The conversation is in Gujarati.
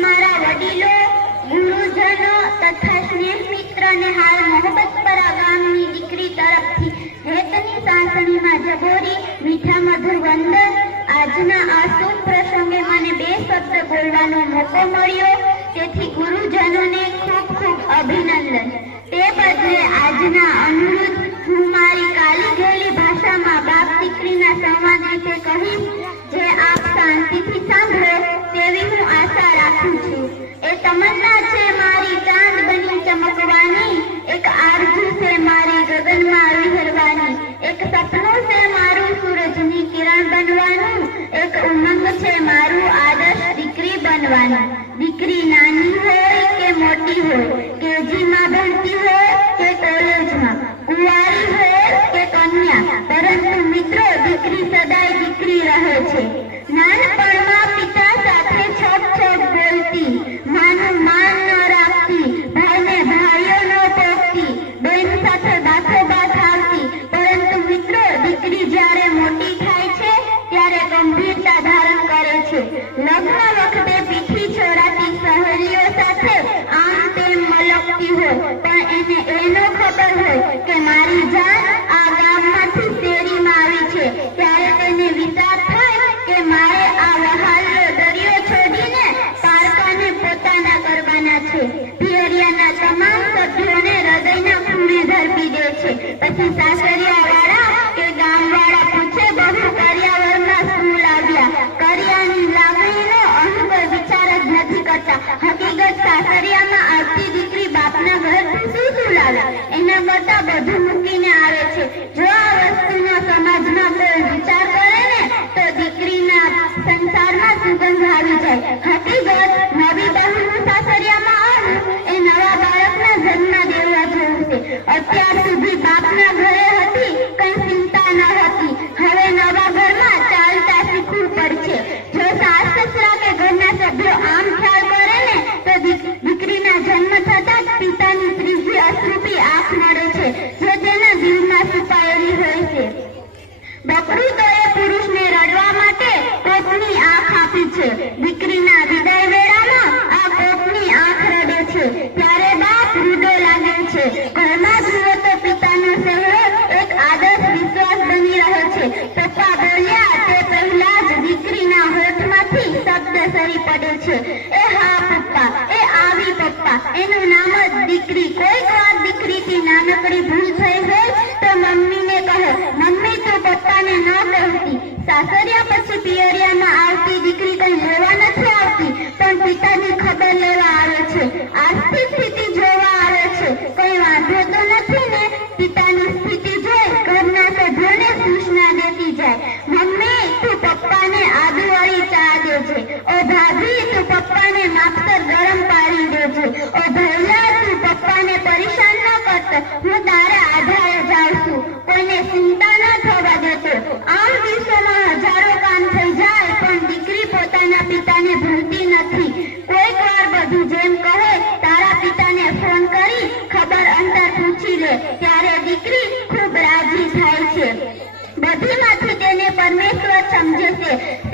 મારા વડીલો, ગુરુજનો તથા સ્નેહ મિત્રને હાલ મોહબ્બતપરા ગામની દીકરી તરફથી હેતની સાસણીમાં જબોરી મીઠા મધુર વંદન, આજના આ શુભ પ્રસંગે મને બે શબ્દ બોલવાનો મોકો મળ્યો. તેથી ગુરુજનોને ખૂબ ખૂબ અભિનંદન. તે બદલે આજના દીકરી રહે છે. નાનપણમાં પિતા સાથે છપ છપ બોલતી, માનું માન ન રાખતી, ભાઈને ભાઈઓ ન પોકતી બેન સાથે બાથો બાથ આવતી પરંતુ મિત્રો, દીકરી જ્યારે મોટી થાય છે, ત્યારે ગંભીરતા ધારણ કરે છે. લગ્ન વખતે પછી સાસરિયા વાળા આવતી દીકરી બાપના શું શું લાવે એના કરતા બધું મૂકીને આવે છે. જો આ વસ્તુનો સમાજમાં કોઈ વિચાર કરે ને, તો દીકરીના સંસારમાં સુગંધ આવી જાય. and Pastor B. Matthew. પડે છે. એ હા પપ્પા એ આવી પપ્પા એનું નામ જ દીકરી. કોઈક વાર દીકરીથી નાનકડી ભૂલ Yeah.